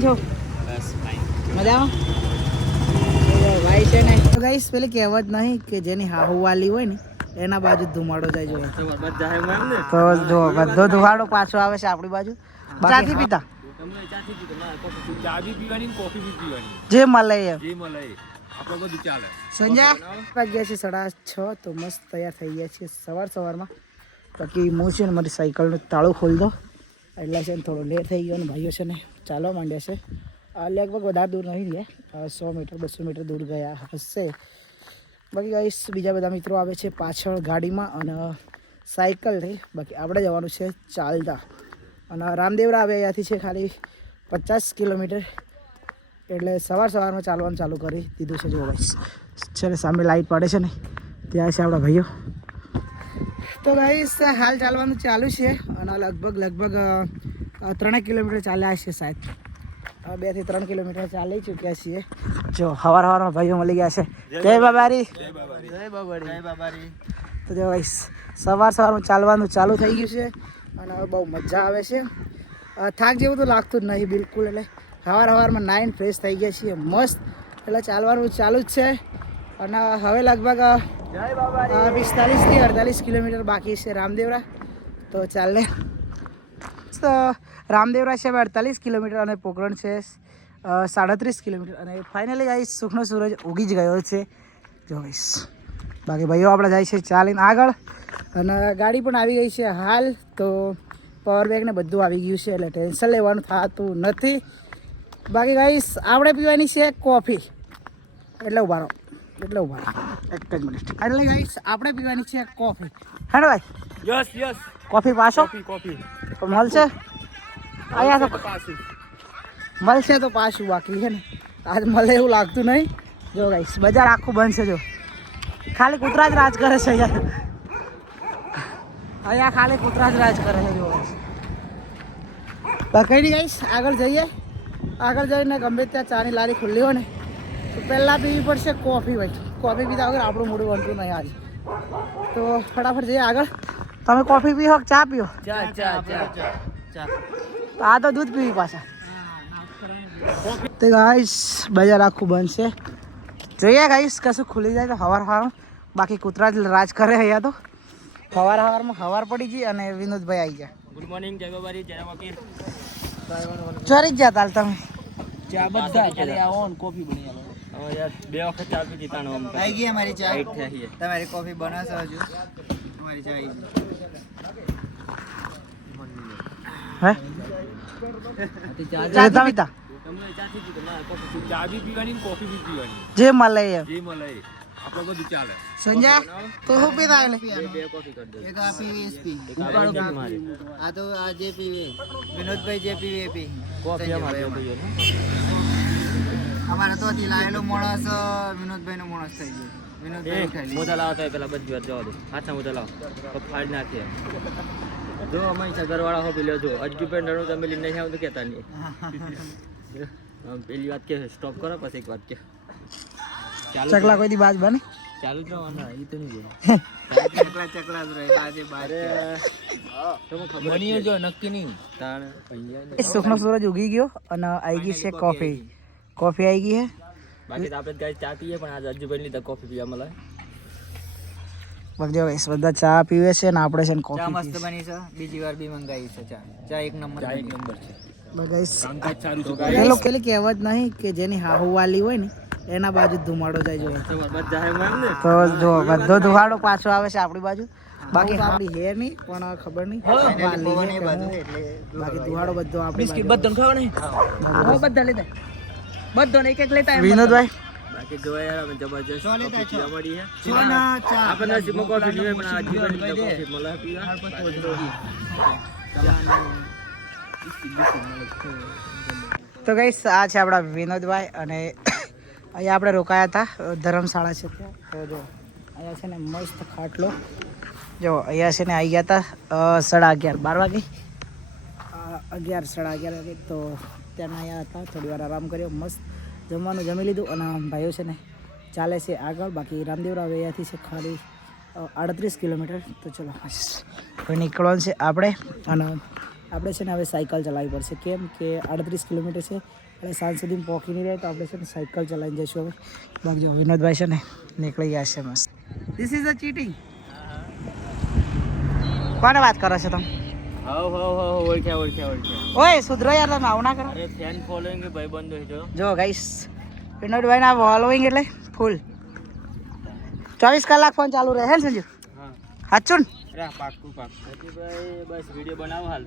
છો બસ મજામાં ભાઈ છે ને તો ગાઈસ પેલી કહેવત નહીં કે જેની હાહુ વાલી હોય ને એના બાજુ ધુમાડો જાય જો તો જો બધો ધુમાડો પાછો આવે છે આપણી બાજુ ચાથી પીતા જે મળે સંજય વાગ્યા છે 6:30 તો મસ્ત તૈયાર થઈ ગયા છે સવારમાં બાકી હું છે ને મારી સાયકલનું તાળું ખોલી દો એટલે છે ને થોડો લેટ થઈ ગયો અને ભાઈઓ છે ને ચાલવા માંડ્યા છે લગભગ વધારે દૂર નહીં ગયા 100 મીટર 200 મીટર દૂર ગયા હશે બાકી ગાઈસ બીજા બધા મિત્રો આવે છે પાછળ ગાડીમાં અને સાયકલથી બાકી આપણે જવાનું છે ચાલતા અને રામદેવરા આવે અહીંયાથી છે ખાલી 50 કિલોમીટર એટલે સવારમાં ચાલવાનું ચાલુ કરી દીધું છે જો ગાઈસ છે ને સામે લાઈટ પડે છે ને ત્યાં છે આપણા ભાઈઓ તો ગાઈસ હાલ ચાલવાનું ચાલુ છે અને લગભગ 3 કિલોમીટર ચાલ્યા છે શાયદ 2 થી 3 કિલોમીટર ચાલી ચૂક્યા છીએ જો સવારમાં ભાઈઓ મળી ગયા છે જય બાબારી તો જો ગાઈસ સવારમાં ચાલવાનું ચાલુ થઈ ગયું છે અને હવે બહુ મજા આવે છે થાક જેવું તો લાગતું જ નહીં બિલકુલ એટલે સવારમાં નાઈન ફ્રેશ થઈ ગયા છીએ મસ્ત એટલે ચાલવાનું ચાલુ જ છે અને હવે લગભગ 45 થી 48 કિલોમીટર બાકી છે રામદેવરા તો ચાલે તો રામદેવરા છે 48 કિલોમીટર અને પોકરણ છે 37 કિલોમીટર અને ફાઇનલી ગાઈસ સુખનો સૂરજ ઉગી જ ગયો છે જો ગાઈસ બાકી ભાઈઓ આપણે જાય છે ચાલીને આગળ અને ગાડી પણ આવી ગઈ છે હાલ તો પાવર બેંક ને બધું આવી ગયું છે એટલે ટેન્શન લેવાનું થતું નથી બાકી ગાઈસ આપણે પીવાની છે કોફી એટલે ઉભા એક જ મિનિટ એટલે ગાઈસ આપણે પીવાની છે કોફી હેડો ભાઈ યસ કોફી પાછો કોફી તો મળશે અહીંયા તો મળશે તો પાછું બાકી છે ને આજ મળે એવું લાગતું નહીં જો ગાઈસ બજાર આખું બંધ છે જો ખાલી કૂતરા જ રાજ કરે છે અહીંયા ખાલી કૂતરા જ રાજ કરે છે જો બાકી નહીં ગાઈસ આગળ જઈને ગમે ત્યાં ચાની લારી ખુલ્લી હોય ને તો પહેલાં પીવી પડશે કોફી ભાઈ કોફી પીધા વગર આપણું મોઢું બનતું નહીં આજે તો ફટાફટ જઈએ આગળ તમે કોફી પીવો કે ચા પીવો ચા આ તો દૂધ પીવી પાછા તો ગાઈસ બજાર આખું બંધ છે જોઈએ ગાઈસ કશું ખુલી જાય તો સવાર બાકી કૂતરા જ રાજ કરે અહીંયા તો સવારમાં સવાર પડી ગઈ અને વિનોદભાઈ આવી ગયા ગુડ મોર્નિંગ જય બાબારી જય વકીલ ચોરી જ જતા હાલ તમે ચા બધા ખાલી આવો ને કોફી બની આવો યાર 2 વખત ચા પીધી તાણો આવી ગઈ અમારી ચા તમારી કોફી બનાવશો હજુ તમારી ચા આવી હે ચા પીતા ચા બી પીવાની કોફી બી પીવાની જે મળે આપણે બધું ચાલે સંજય તો હું પીતા એટલે બે કોફી કરી દે એક આ પીવી આ તો આ જે પીવે વિનોદભાઈ જે પીવે પી કોફી અમારે તો લાયેલો માણસ વિનોદભાઈ નો માણસ થઈ ગયો વિનોદભાઈ ખાલી મોટા લાવતા પેલા બધી વાત જવા દો હાથા મોટા લાવ તો ફાડ નાખીએ જો અમારી સગરવાળા હો પેલો જો અજુ પેન્ડનું તમે લઈને નહીં આવું તો કહેતા નહીં પેલી વાત કે સ્ટોપ કરો પછી એક વાત કે ચકલા કોઈ દી બાજ બને ચાલુ જ રહેવાના એ તો નહીં ચકલા જ રહે બાજે બારે તમે ખબર બની જો નક્કી નહીં તાણ સુખનો સૂરજ ઉગી ગયો અને આવી ગઈ છે કોફી આવી ગઈ છે બાકી તો આપણે ગાઈસ ચા પીએ પણ આજ અજુભાઈ ની તો કોફી પીવા મળે બગજો ગાઈસ બધા ચા પીવે છે ને આપણે છે ને કોફી ચા મસ્ત બની છે બીજી વાર બી મંગાવી છે ચા એક નંબર છે ગાઈસ કામકાજ સારું છે ગાઈસ પેલી કહેવત નહીં કે જેની હાહુ વાલી હોય ને એના બાજુ ધુમાડો જાય જો તો જો બધો ધુમાડો પાછો આવે છે આપણી બાજુ બાકી આપણી હેર નહીં પણ ખબર નહીં બાકી ધુમાડો બધો આપણી બિસ્કિટ બધો ખાવા નહીં બધા લેતા બધો ને એક લેતા વિનોદભાઈ બાકી જો યાર અમે જબરજસ્ત કોફી મળી છે આપણે નસીબમાં કોફી નહીં પણ આ જીવનની કોફી મળે પીવા તો ગાઈસ આ છે આપણા વિનોદભાઈ અને અહીંયા આપણે રોકાયા હતા ધર્મશાળા છે ત્યાં તો જો અહીંયા છે ને મસ્ત ખાટલો જો અહીંયા છે ને આવી ગયા હતા 11:30 12 વાગે 11 11:30 વાગે તો ત્યાં અહીંયા હતા થોડી વાર આરામ કર્યો મસ્ત જમવાનું જમી લીધું અને ભાઈઓ છે ને ચાલે છે આગળ બાકી રામદેવરા અહીંયાથી છે ખાલી 38 કિલોમીટર તો ચલો હવે નીકળવાનું છે આપણે અને આપણે છે ને હવે સાયકલ ચલાવવી પડશે, કેમ કે 38 કિલોમીટર છે એટલે સાંજ સુધી પહોંચી નહીં રહે, તો આપણે છે ને સાયકલ ચલાવીને જઈશું હવે. બાકી જો વિનોદભાઈ છે ને નીકળી ગયા છે મસ્ત. This is a cheating. કોને વાત કરો છો તમે? ઓય સુધરો યાર, તમે આવું ના કરો. અરે ફેન ફોલોઈંગ ભાઈ બંધો છે જો ગાઈસ વિનોદભાઈ ના ફોલોઈંગ એટલે ફૂલ 24 કલાક ફોન ચાલુ રહે છે સંજુ. સાચું અરે પાક્કું ભાઈ, બસ વિડિયો બનાવો હાલ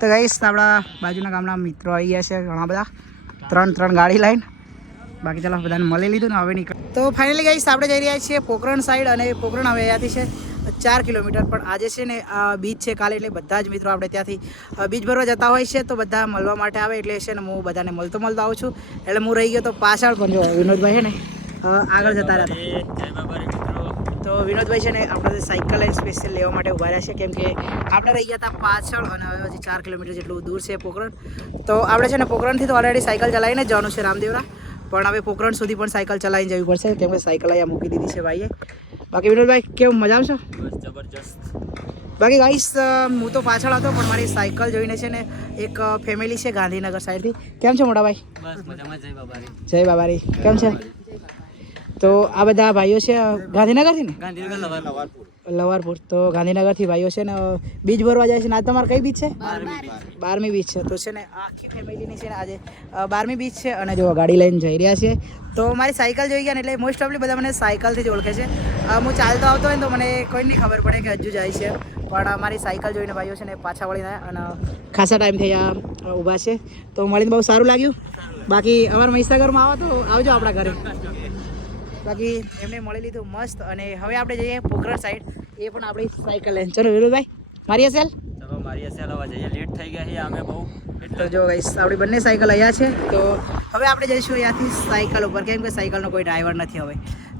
તો ગાઈસ આપણા બાજુના ગામના મિત્રો આવી ગયા છે ઘણા બધા, ત્રણ ગાડી લાઈન. બાકી ચાલો બધાને મળી લીધું ને હવે નીકળ. તો ફાઇનલી ગાઈસ આપણે જઈ રહ્યા છીએ પોખરણ સાઈડ, અને પોખરણ હવે અહીંયાથી છે 4 કિલોમીટર. પણ આજે છે ને બીચ છે કાલે, એટલે બધા જ મિત્રો આપણે ત્યાંથી બીચ ભરવા જતા હોય છે, તો બધા મળવા માટે આવે એટલે છે ને હું બધાને મળતો આવું છું. એટલે હું રહી ગયો તો પાછળ, પણ જો વિનોદભાઈ છે ને આગળ જતા રહ્યા. તો વિનોદભાઈ છે ને આપણે સાયકલ લઈને સ્પેશિયલ લેવા માટે ઉભા રહ્યા છે, કેમ કે આપણે રહી ગયા હતા પાછળ, અને હવે હજી 4 કિલોમીટર જેટલું દૂર છે પોખરણ. તો આપણે છે ને પોખરણથી તો ઓલરેડી સાયકલ ચલાવીને જવાનું છે રામદેવરા, પણ હવે પોખરણ સુધી પણ સાયકલ ચલાવીને જવી પડશે, કેમ કે સાયકલ અહીંયા મૂકી દીધી છે ભાઈએ. બાકી વિનોદભાઈ કેવું, મજા આવશે? બસ જબરજસ્ત. બાકી ગાઈસ હું તો પાછળ હતો, પણ મારી સાયકલ જોઈને છે ને એક ફેમિલી છે ગાંધીનગર સાઈડથી. કેમ છો મોટા ભાઈ? બસ મજામાં. જય બાબારી. જય બાબારી. કેમ છે? તો આ બધા ભાઈઓ છે ગાંધીનગરથી ને? ગાંધીનગર લવારપુર. તો ગાંધીનગરથી ભાઈઓ છે ને બીચ ભરવા જાય છે ને. આ તમારે કઈ બીચ છે? 12મી બીચ છે. તો છે ને આખી ફેમિલીની છે ને આજે 12મી બીચ છે, અને જો ગાડી લઈને જઈ રહ્યા છે. તો મારી સાયકલ જોઈ ગયા ને એટલે મોસ્ટ ઓફલી બધા મને સાયકલથી જ ઓળખે છે. હું ચાલતો આવતો હોય ને તો મને કોઈ નહીં ખબર પડે કે હજુ જાય છે, પણ મારી સાયકલ જોઈને ભાઈઓ છે ને પાછા વળીને અને ખાસા ટાઈમ થઈ આ ઊભા છે. તો મળીને બહુ સારું લાગ્યું. બાકી અમારા મહીસાગરમાં આવો તો આવજો આપણા ઘરે. બાકી એમને મળી લીધું મસ્ત, અને હવે આપણે જઈએ પોખરણ સાઈડ, એ પણ આપણી સાયકલ લઈને. ચલો વિરુભાઈ મારી હશે? ચલો મારી હશે. હવે જઈએ, લેટ થઈ ગયા છે અમે બહુ. તો જો ગાઈસ આપણી બંને સાયકલ અહીંયા છે. તો હવે આપણે જઈશું અહીંયાથી સાયકલ ઉપર, કેમ કે સાયકલનો કોઈ ડ્રાઈવર નથી હવે.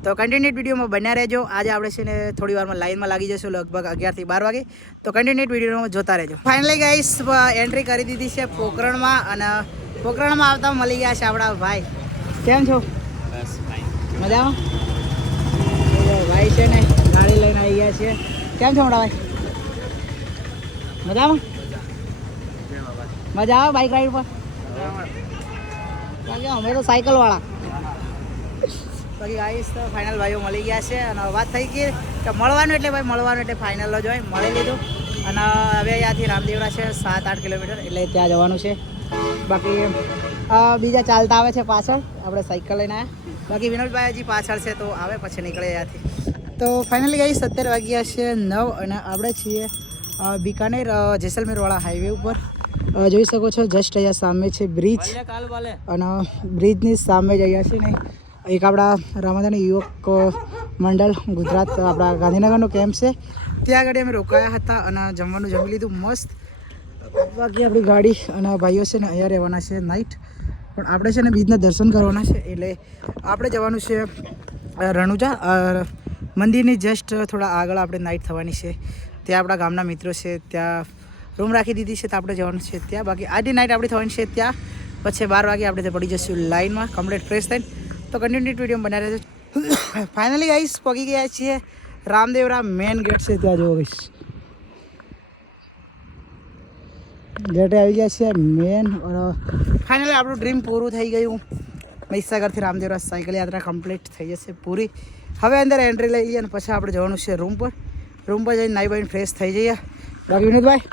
તો કન્ટિન્યુટ વિડીયોમાં બન્યા રહેજો. આજે આપણે છે ને થોડી વારમાં લાઈનમાં લાગી જશું, લગભગ 11 થી 12 વાગે. તો કન્ટિન્યુટ વિડીયોમાં જોતા રહેજો. ફાઇનલી ગાઈસ એન્ટ્રી કરી દીધી છે પોખરણમાં, અને પોખરણમાં આવતા મળી ગયા છે આપણા ભાઈ. કેમ છો? બસ ભાઈ મજામાં. ભાઈ છે ને ગાડી લઈને આવી ગયા છે. કેમ છો મોટા ભાઈ? મજામાં. મજા આવે બાઇક રાઈડ પર? બાકી અમે તો સાયકલ વાળા. બાકી ગાઈસ તો ફાઇનલ ભાઈઓ મળી ગયા છે, અને વાત થઈ ગઈ કે મળવાનું એટલે ભાઈ મળવાનું એટલે ફાઇનલ જ હોય. મળી લીધું, અને હવે અહીંયાથી રામદેવરા છે 7-8 કિલોમીટર, એટલે ત્યાં જવાનું છે. બાકી બીજા ચાલતા આવે છે પાછળ, આપણે સાયકલ લઈને આવ્યા. બાકી વિનોદભાઈ હજી પાછળ છે, તો આવે પછી નીકળે ત્યાંથી. તો ફાઇનલી ગાઈસ 17 વાગ્યા છે 9, અને આપણે છીએ બિકાનેર જેસલમેરવાળા હાઈવે ઉપર. જોઈ શકો છો જસ્ટ અહીંયા સામે છે બ્રિજ, અને બ્રિજની સામે જ અહીંયા છે ને એક આપણા રામાદાની યુવક મંડળ ગુજરાત આપણા ગાંધીનગરનો કેમ્પ છે, ત્યાં આગળ અમે રોકાયા હતા અને જમવાનું જમી લીધું મસ્ત. બાકી આપણી ગાડી અને ભાઈઓ છે ને અહીંયા રહેવાના છે નાઇટ, પણ આપણે છે ને બીજના દર્શન કરવાના છે, એટલે આપણે જવાનું છે રણુજા મંદિરની જસ્ટ થોડા આગળ આપણે નાઇટ થવાની છે. ત્યાં આપણા ગામના મિત્રો છે, ત્યાં રૂમ રાખી દીધી છે, તો આપણે જવાનું છે ત્યાં. બાકી આજની નાઇટ આપણી થવાની છે ત્યાં, પછી 12 વાગે આપણે પડી જઈશું લાઇનમાં કમ્પ્લીટ ફ્રેશ થઈને. તો કન્ટિન્યુટ વિડીયો બનાવી રહેજો. ફાઇનલી ગાઈસ પહોંચી ગયા છીએ રામદેવરા મેન ગેટ છે ત્યાં. જોવો ગાઈસ ગેટે આવી ગયા છે મેન. ફાઇનલી આપણું ડ્રીમ પૂરું થઈ ગયું. મહીસાગરથી રામદેવરા સાયકલ યાત્રા કમ્પ્લીટ થઈ જશે પૂરી. હવે અંદર એન્ટ્રી લઈ લઈએ, અને પછી આપણે જવાનું છે રૂમ પર. રૂમ પર જઈને નાઈ બાઈને ફ્રેશ થઈ જઈએ. બાકી વિનોદભાઈ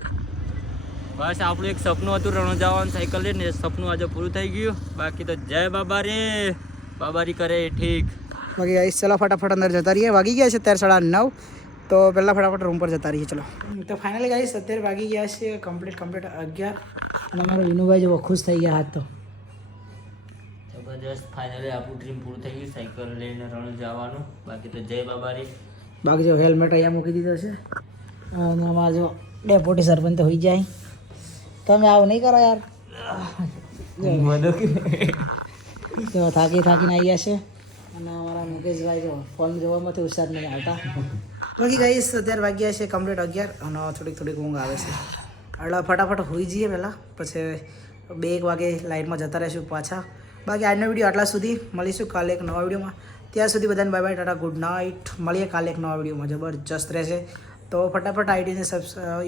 બસ આપણું એક સપનું હતું રણુજા જવાનું સાયકલ લઈને, એ સપનું આજે પૂરું થઈ ગયું. બાકી તો જય બાબારી, બાબારી કરે ઠીક. બાકી ગાઈસ ચલો ફટાફટ અંદર જતા રહીએ. વાગી ગયા છે 9:30, તો પહેલાં ફટાફટ રૂમ પર જતા રહીએ. ચલો તો ફાઇનલી ગાઈસ અત્યારે વાગી ગયા છે કમ્પ્લીટ 11, અને અમારો વિનુભાઈ જેવો ખુશ થઈ ગયા હાથ તો જબરજસ્ત. ફાઇનલી આપણું ડ્રીમ પૂરું થઈ ગયું, સાયકલ લઈને રણુજા જવાનું. બાકી તો જય બાબારી. બાકી જો હેલ્મેટ અહીંયા મૂકી દીધો છે, અને અમારા જો ડેપોટી સરપંચ તો હોઈ જાય. તમે આવું નહીં કરો યાર. તો થાકીને આવી ગયા છે, અને અમારા મુકેશભાઈ જો ફોન જોવામાંથી હોશિયાર નહીં આવતા. બાકી ગાઈસ અત્યારે વાગ્યા છે કમ્પ્લીટ 11, અને થોડીક ઊંઘ આવે છે. એટલે ફટાફટ હોઈ જઈએ પહેલાં, પછી 2-1 વાગે લાઇટમાં જતા રહીશું પાછા. બાકી આજનો વિડીયો આટલા સુધી. મળીશું કાલે એક નવા વિડીયોમાં. ત્યાં સુધી બધાને bye bye, Tata, good night. મળીએ કાલે એક નવા વિડીયોમાં, જબરજસ્ત રહેશે. તો ફટાફટ આઈડીને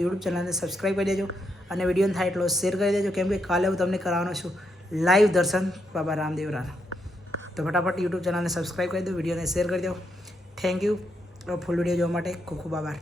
યુટ્યુબ ચેનલને સબસ્ક્રાઈબ કરી દેજો, અને વિડીયોને થાય એટલો શેર કરી દેજો, કેમ કે કાલે હું તમને કરાવવાનો છું લાઈવ દર્શન બાબા રામદેવરાના. તો ફટાફટ યુટ્યુબ ચેનલને સબસ્ક્રાઈબ કરી દો, વિડીયોને શેર કરી દો. થેન્ક યુ ફૂલ વિડીયો જોવા માટે. ખૂબ ખૂબ આભાર.